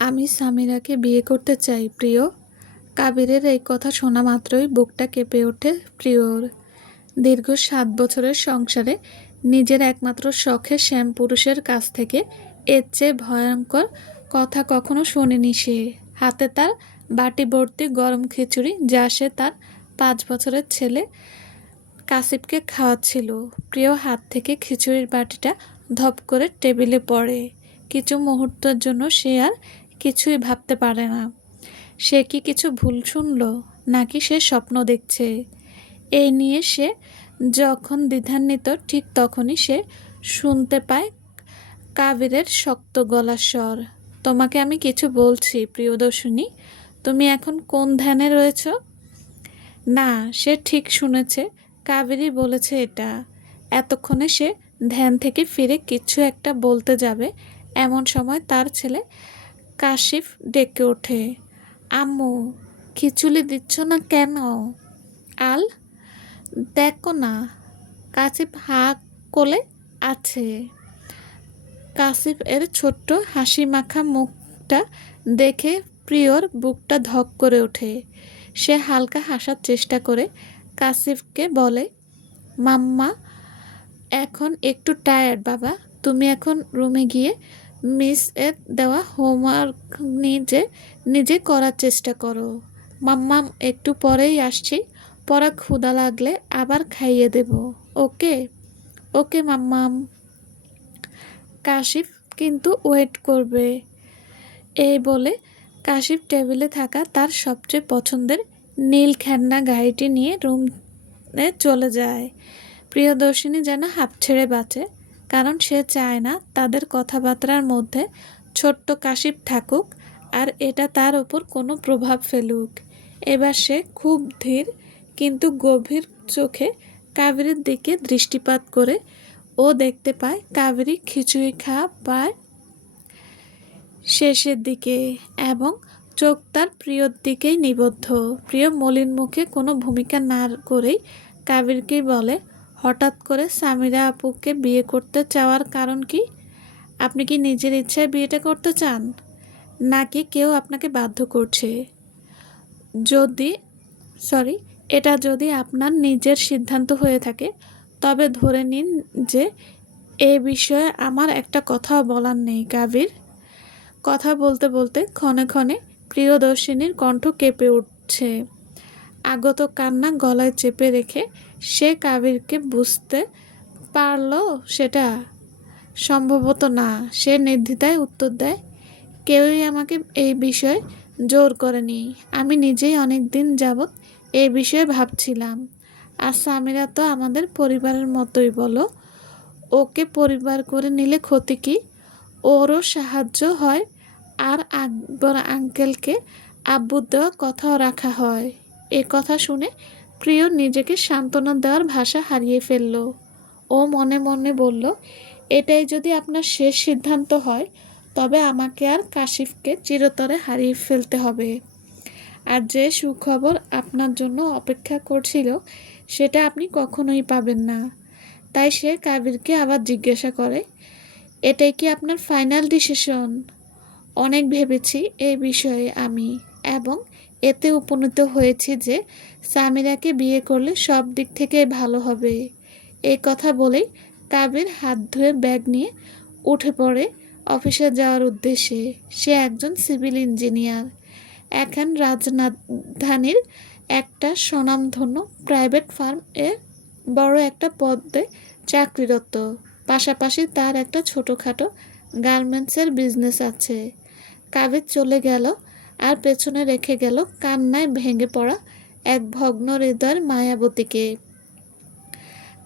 আমি সামিরাকে বিয়ে করতে চাই প্রিয়। কাবিরের এই কথা শোনা মাত্রই বুকটা কেঁপে ওঠে প্রিয়র। দীর্ঘ ৭ বছরের সংসারে নিজের একমাত্র শখের শ্যাম পুরুষের কাছ থেকে এর চেয়ে ভয়ঙ্কর কথা কখনো শোনেনি সে। হাতে তার বাটি ভর্তি গরম খিচুড়ি, যা সে তার ৫ বছরের ছেলে কাসিবকে খাওয়াচ্ছিল। প্রিয় হাত থেকে খিচুড়ির বাটিটা ধপ করে টেবিলে পড়ে। কিছু মুহূর্তের জন্য সে আর কিছুই ভাবতে পারে না। সে কি কিছু ভুল শুনল, নাকি সে স্বপ্ন দেখছে? এই নিয়ে সে যখন দ্বিধান্বিত, ঠিক তখনই সে শুনতে পায় কাবিরের শক্ত গলার স্বর। তোমাকে আমি কিছু বলছি প্রিয়দর্শিনী, তুমি এখন কোন ধ্যানে রয়েছ? না, সে ঠিক শুনেছে, কাবেরী বলেছে এটা। এতক্ষণে সে ধ্যান থেকে ফিরে কিছু একটা বলতে যাবে, এমন সময় তার ছেলে কাশিফ ডেকে ওঠে। আম্মু, খিচুড়ি দিচ্ছ না কেন? আল, দেখো না, কাশিফ হা কোলে আছে। কাশিফ এর ছোট্ট হাসি মাখা মুখটা দেখে প্রিয়র বুকটা ধক করে ওঠে। সে হালকা হাসার চেষ্টা করে কাশিফকে বলে, মাম্মা এখন একটু টায়ার্ড বাবা, তুমি এখন রুমে গিয়ে মিস এর দেওয়া হোমওয়ার্ক নিজে করার চেষ্টা করো। মাম্মাম একটু পরেই আসছি, পড়া ক্ষুধা লাগলে আবার খাইয়ে দেব। ওকে? ওকে মাম্মাম। কাশিফ কিন্তু ওয়েট করবে। এই বলে কাশিফ টেবিলে থাকা তার সবচেয়ে পছন্দের নীল খেলনা গাড়িটি নিয়ে রুমে চলে যায়। প্রিয়দর্শিনী যেন হাঁপ ছেড়ে বাঁচে, কারণ সে চায় না তাদের কথাবার্তার মধ্যে ছোট্ট কাশিফ থাকুক আর এটা তার ওপর কোনো প্রভাব ফেলুক। এবার সে খুব ধীর কিন্তু গভীর চোখে কাবেরীর দিকে দৃষ্টিপাত করে ও দেখতে পায় কাবেরী খিচুড়ি খাওয়া পায় শেষের দিকে এবং চোখ তার প্রিয়র দিকেই নিবদ্ধ। প্রিয় মলিন মুখে কোনো ভূমিকা না করেই কাবিরকে বলে, হঠাৎ করে সামিরা আপুকে বিয়ে করতে চাওয়ার কারণ কি? আপনি কি নিজের ইচ্ছায় বিয়েটা করতে চান, নাকি কেউ আপনাকে বাধ্য করছে? যদি সরি এটা যদি আপনার নিজের সিদ্ধান্ত হয়ে থাকে, তবে ধরে নিন যে এ বিষয়ে আমার একটা কথাও বলার নেই কাবির। কথা বলতে বলতে ক্ষণে ক্ষণে প্রিয়দর্শিনীর কণ্ঠ কেঁপে উঠছে। আগত কান্না গলায় চেপে রেখে সে কাবিরকে বুঝতে পারল সেটা সম্ভবত না। সে নির্দ্বিধায় উত্তর দেয়, কেউই আমাকে এই বিষয়ে জোর করেনি। আমি নিজেই অনেক দিন যাবৎ এই বিষয়ে ভাবছিলাম। আর সামিরা তো আমাদের পরিবারের মতোই, বলো। ওকে পরিবার করে নিলে ক্ষতি কি? ওরও সাহায্য হয়, আর আকবর আঙ্কেলকে আব্বুর দেওয়া কথাও রাখা হয়। এ কথা শুনে প্রিয় নিজেকে সান্ত্বনা দেওয়ার ভাষা হারিয়ে ফেলল। ও মনে মনে বলল, এটাই যদি আপনার শেষ সিদ্ধান্ত হয়, তবে আমাকে আর কাশিফকে চিরতরে হারিয়ে ফেলতে হবে। আর যে সুখবর আপনার জন্য অপেক্ষা করছিল, সেটা আপনি কখনোই পাবেন না। তাই সে কাবিরকে আবার জিজ্ঞাসা করে, এটাই কি আপনার ফাইনাল ডিসিশন? অনেক ভেবেছি এই বিষয়ে আমি, এবং এতে উপনীত হয়েছি যে সামিরাকে বিয়ে করলে সব দিক থেকে ভালো হবে। এই কথা বলেই কাবির হাত ধুয়ে ব্যাগ নিয়ে উঠে পড়ে অফিসে যাওয়ার উদ্দেশ্যে। সে একজন সিভিল ইঞ্জিনিয়ার, এখন রাজধানীর একটা স্বনামধন্য প্রাইভেট ফার্ম এ বড় একটা পদে চাকরিরত। পাশাপাশি তার একটা ছোটোখাটো গার্মেন্টসের বিজনেস আছে। কাবির চলে গেল আর পেছনে রেখে গেল কান্নায় ভেঙে পড়া এক ভগ্ন হৃদয়ের মায়াবতীকে।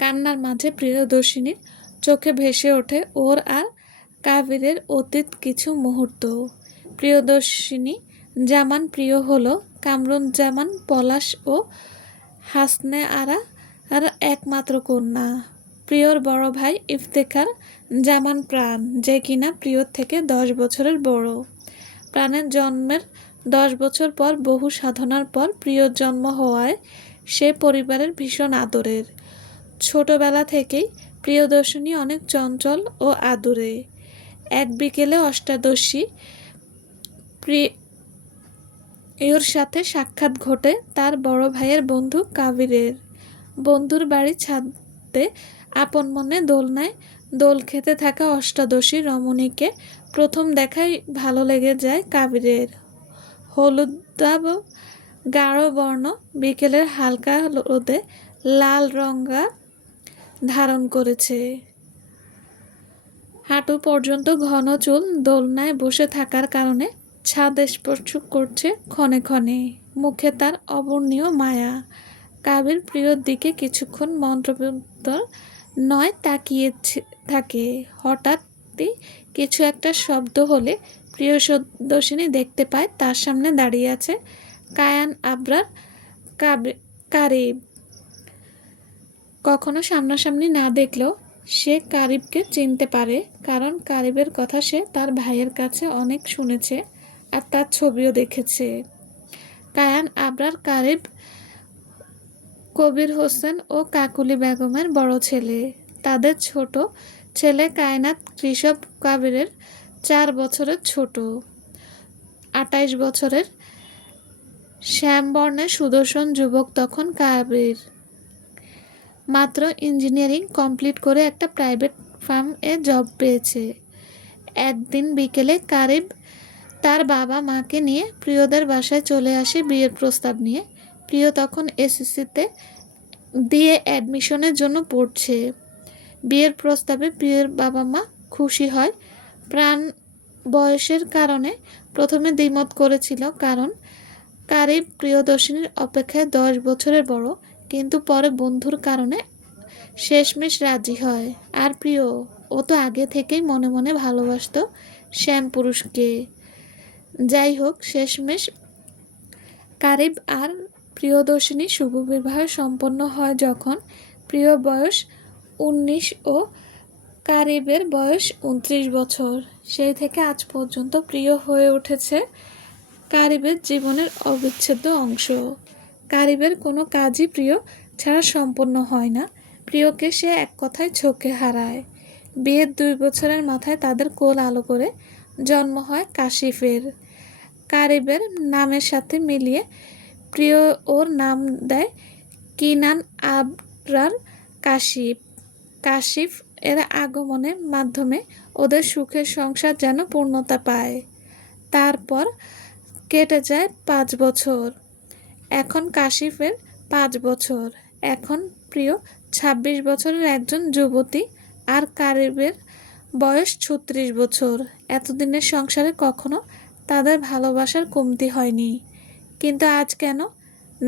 কান্নার মাঝে প্রিয়দর্শিনীর চোখে ভেসে ওঠে ওর আর কাবিরের অতীত কিছু মুহূর্ত। প্রিয়দর্শিনী জামান প্রিয় হলো কামরুজ্জামান পলাশ ও হাসনে আরা আর একমাত্র কন্যা। প্রিয়র বড় ভাই ইফতেখার জামান প্রাণ, যে কিনা প্রিয়র থেকে 10 বছরের বড়। প্রাণের জন্মের 10 বছর পর বহু সাধনার পর প্রিয়র জন্ম হওয়ায় সে পরিবারের ভীষণ আদরের। ছোটবেলা থেকেই প্রিয়দর্শিনী অনেক চঞ্চল ও আদুরে। এক বিকেলে অষ্টাদশী প্রিয়র সাথে সাক্ষাৎ ঘটে তার বড় ভাইয়ের বন্ধু কাবিরের। বন্ধুর বাড়ির ছাদে আপন মনে দোলনায় দোল খেতে থাকা অষ্টাদশী রমণীকে প্রথম দেখায় ভালো লেগে যায় কাবিরের। হলুদাভ গাঢ় বর্ণ বিকেলের হালকা রোদে লাল রঙা ধারণ করেছে। হাঁটু পর্যন্ত ঘন চুল দোলনায় বসে থাকার কারণে ছাদ স্পর্শ করছে ক্ষণে ক্ষণে। মুখে তার অবর্ণীয় মায়া। কাবির প্রিয়র দিকে কিছুক্ষণ মন্ত্রমুগ্ধ নয় তাকিয়ে থাকে। হঠাৎই কিছু একটা শব্দ হলে প্রিয়দর্শিনী দেখতে পায় তার সামনে দাঁড়িয়ে আছে কায়ান আবরার কারিব। কখনো সামনাসামনি না দেখলেও সে কারিবকে চিনতে পারে, কারণ কারিবের কথা সে তার ভাইয়ের কাছে অনেক শুনেছে আর তার ছবিও দেখেছে। কায়ান আবরার কারিব কবির হোসেন ও কাকুলি বেগমের বড় ছেলে। তাদের ছোট ছেলে কায়নাত কৃষক কাবিরের 4 বছরের ছোট। 28 বছরের শ্যামবর্ণের সুদর্শন যুবক তখন কাবির। মাত্র ইঞ্জিনিয়ারিং কমপ্লিট করে একটা প্রাইভেট ফার্মে জব পেয়েছে। একদিন বিকেলে কারিব তার বাবা মাকে নিয়ে প্রিয়দের বাসায় চলে আসে বিয়ের প্রস্তাব নিয়ে। প্রিয় তখন এসএসসিতে দিয়ে অ্যাডমিশনের জন্য পড়ছে। বিয়ের প্রস্তাবে প্রিয়র বাবা মা খুশি হয়। প্রাণ বয়সের কারণে প্রথমে দ্বিমত করেছিল, কারণ কারিব প্রিয়দর্শিনীর অপেক্ষায় 10 বছরের বড়, কিন্তু পরে বন্ধুর কারণে শেষমেশ রাজি হয়। আর প্রিয়, ও তো আগে থেকেই মনে মনে ভালোবাসত শ্যাম পুরুষকে। যাই হোক, শেষমেশ কারিব আর প্রিয়দর্শিনী শুভ বিবাহ সম্পন্ন হয় যখন প্রিয় বয়স 19 ও কারিবের বয়স 29 বছর। সেই থেকে আজ পর্যন্ত প্রিয় হয়ে উঠেছে কারিবের জীবনের অবিচ্ছেদ্য অংশ। কারিবের কোনো কাজই প্রিয় ছাড়া সম্পন্ন হয় না। প্রিয়কে সে এক কথায় চোখে হারায়। বিয়ের 2 বছরের মাথায় তাদের কোল আলো করে জন্ম হয় কাশিফের। কারিবের নামের সাথে মিলিয়ে প্রিয় ওর নাম দেয় কিনান আবরার কাশিফ। কাশিফ এর আগমনের মাধ্যমে ওদের সুখের সংসার যেন পূর্ণতা পায়। তারপর কেটে যায় 5 বছর। এখন কাশিফের 5 বছর। এখন প্রিয় 26 বছরের একজন যুবতী আর কারিবের বয়স 36 বছর। এতদিনের সংসারে কখনো তাদের ভালোবাসার কমতি হয়নি, কিন্তু আজ কেন?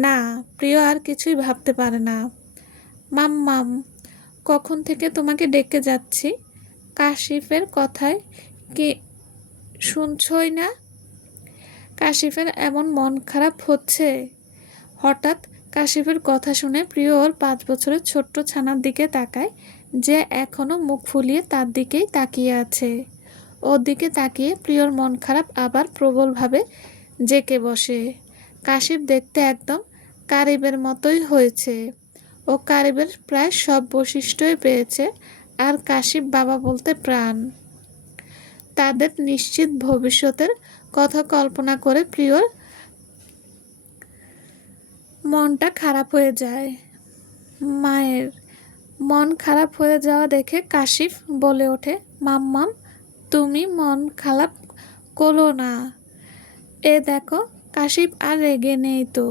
না, প্রিয় আর কিছুই ভাবতে পারে না। মাম্মাম, কখন থেকে তোমাকে ডেকে যাচ্ছি। কাশিফের কথায় কি শুনছই না? কাশিফের এমন মন খারাপ হচ্ছে। হঠাৎ কাশিফের কথা শুনে প্রিয় ওর 5 বছরের ছোট্ট ছানার দিকে তাকায়, যে এখনো মুখ ফুলিয়ে তার দিকেই তাকিয়ে আছে। ওর দিকে তাকিয়ে প্রিয়র মন খারাপ আবার প্রবলভাবে জেঁকে বসে। কাশিফ দেখতে একদম কারিবের মতোই হয়েছে। ও কারিবের প্রায় সব বৈশিষ্ট্যই পেয়েছে। আর কাশিফ বাবা বলতে প্রাণ। তাদের নিশ্চিত ভবিষ্যতের কথা কল্পনা করে প্রিয়র মনটা খারাপ হয়ে যায়। মায়ের মন খারাপ হয়ে যাওয়া দেখে কাশিফ বলে ওঠে, মাম্মাম, তুমি মন খারাপ করো না। এ দেখো, কাশিফ আর রেগে নেই তো।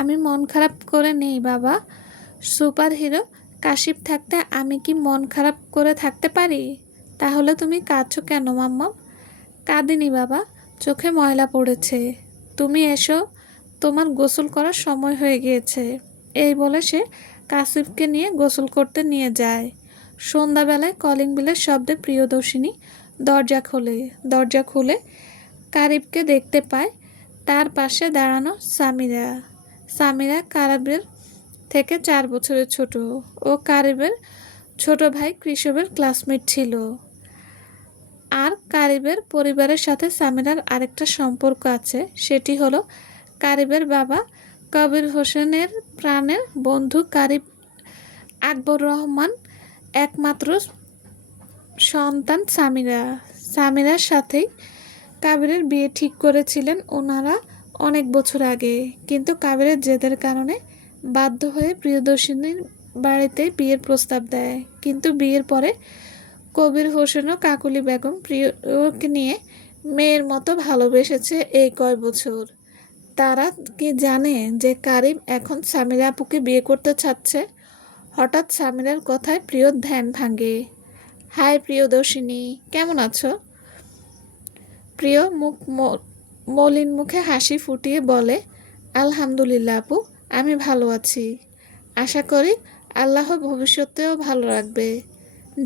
আমি মন খারাপ করে নেই বাবা। সুপার হিরো কাশিফ থাকতে আমি কি মন খারাপ করে থাকতে পারি? তাহলে তুমি কাঁদছো কেন মাম্মাম? কাঁদিনি বাবা, চোখে ময়লা পড়েছে। তুমি এসো, তোমার গোসল করার সময় হয়ে গিয়েছে। এই বলে সে কাশিফকে নিয়ে গোসল করতে নিয়ে যায়। সন্ধ্যাবেলায় কলিং বেলের শব্দে প্রিয়দর্শিনী দরজা খুলে কারিবকে দেখতে পায়। তার পাশে দাঁড়ানো সামিরা। সামিরা কারিবের থেকে 4 বছরের ছোট। ও কারিবের ছোট ভাই কৃষবের ক্লাসমেট ছিল। আর কারিবের পরিবারের সাথে সামিরার আরেকটা সম্পর্ক আছে, সেটি হলো কারিবের বাবা কবির হোসেনের প্রাণের বন্ধু কারিব আকবর রহমান একমাত্র সন্তান সামিরা। সামিরার সাথেই কাবিরের বিয়ে ঠিক করেছিলেন ওনারা অনেক বছর আগে, কিন্তু কাবিরের জেদের কারণে বাধ্য হয়ে প্রিয়দর্শিনীর বাড়িতে বিয়ের প্রস্তাব দেয়। কিন্তু বিয়ের পরে কবির হোসেন ও কাকুলি বেগম প্রিয়কে নিয়ে মেয়ের মতো ভালোবেসেছে এই কয় বছর। তারা কি জানে যে কারিম এখন সামিরা আপুকে বিয়ে করতে চাচ্ছে? হঠাৎ সামিরার কথায় প্রিয়র ধ্যান ভাঙে। হাই প্রিয়দর্শিনী, কেমন আছো? প্রিয় মলিন মুখে হাসি ফুটিয়ে বলে, আলহামদুলিল্লাহ আপু, আমি ভালো আছি। আশা করি আল্লাহ ভবিষ্যতেও ভালো রাখবে।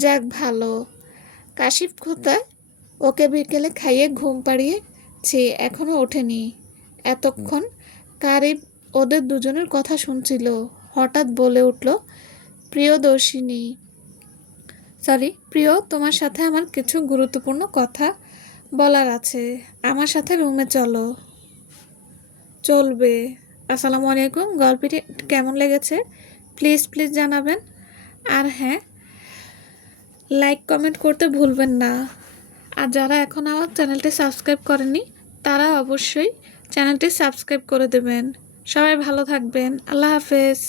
যাক ভালো। কাশিফ কোথায়? ওকে বিকেলে খাইয়ে ঘুম পাড়িয়েছি, এখনো ওঠেনি। এতক্ষণ কারিব ওদের দুজনের কথা শুনছিল। হঠাৎ বলে উঠল, প্রিয়দর্শিনী, প্রিয়, তোমার সাথে আমার কিছু গুরুত্বপূর্ণ কথা বলার আছে। আমার সাথে রুমে চলো। চলবে। আসসালামু আলাইকুম। গল্পটি কেমন লেগেছে প্লিজ প্লিজ জানাবেন। আর হ্যাঁ, লাইক কমেন্ট করতে ভুলবেন না। আর যারা এখন আমার চ্যানেলটি সাবস্ক্রাইব করেনি তারা অবশ্যই চ্যানেলটি সাবস্ক্রাইব করে দেবেন। সবাই ভালো থাকবেন। আল্লাহ হাফেজ।